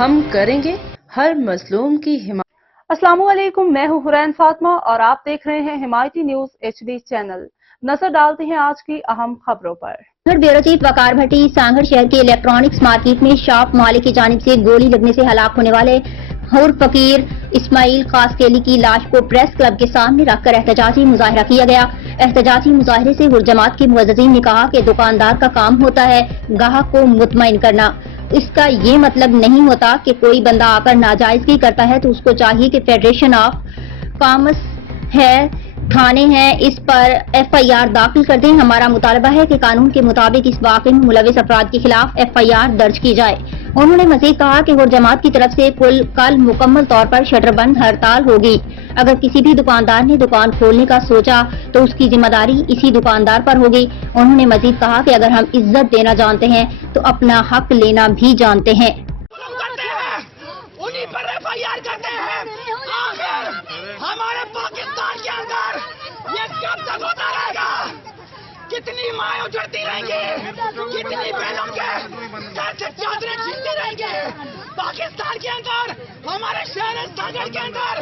ہم کریں گے ہر مظلوم کی حمایت۔ السلام علیکم، میں ہوں حرین فاطمہ اور آپ دیکھ رہے ہیں حمایتی نیوز HD چینل۔ نظر ڈالتے ہیں آج کی اہم خبروں پر۔ بیورو چیف وقار بھٹی سانگھڑ شہر کے الیکٹرانکس مارکیٹ میں شاپ مالک کی جانب سے گولی لگنے سے ہلاک ہونے والے حور فقیر اسماعیل قاسقیلی کی لاش کو پریس کلب کے سامنے رکھ کر احتجاجی مظاہرہ کیا گیا۔ احتجاجی مظاہرے سے حور جماعت کے معززین نے کہا کہ دکاندار کا کام ہوتا ہے گاہک کو مطمئن کرنا، اس کا یہ مطلب نہیں ہوتا کہ کوئی بندہ آ کر ناجائزگی کرتا ہے تو اس کو چاہیے کہ فیڈریشن آف کامرس ہے، تھانے ہیں، اس پر FIR داخل کر دیں۔ ہمارا مطالبہ ہے کہ قانون کے مطابق اس واقعے میں ملوث افراد کے خلاف FIR درج کی جائے۔ انہوں نے مزید کہا کہ حور جماعت کی طرف سے کل مکمل طور پر شٹر بند ہڑتال ہوگی۔ اگر کسی بھی دکاندار نے دکان کھولنے کا سوچا تو اس کی ذمہ داری اسی دکاندار پر ہوگی۔ انہوں نے مزید کہا کہ اگر ہم عزت دینا جانتے ہیں تو اپنا حق لینا بھی جانتے ہیں۔ انہی پر FIR کرتے ہیں۔ آخر ہمارے پاکستان کے اندر یہ کب تک ہوتا رہے گا؟ کتنی مائیں اجڑتی رہیں گی، کتنی بہنوں کے سر سے چادریں چھینتی رہیں گی؟ پاکستان کے اندر، ہمارے شہر سانگھڑ کے اندر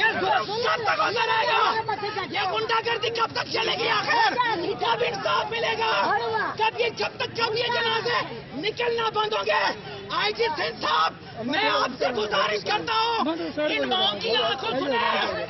یہ ظلم کب تک ہوتا رہے گا؟ یہ غنڈہ گردی کب تک چلے گی؟ آخر کب انصاف ملے گا؟ کب یہ جنازے نکلنا بند ہوں گے؟ IG سندھ صاحب، میں آپ سے گزارش کرتا ہوں ان ماؤں کی آنکھوں سنیں۔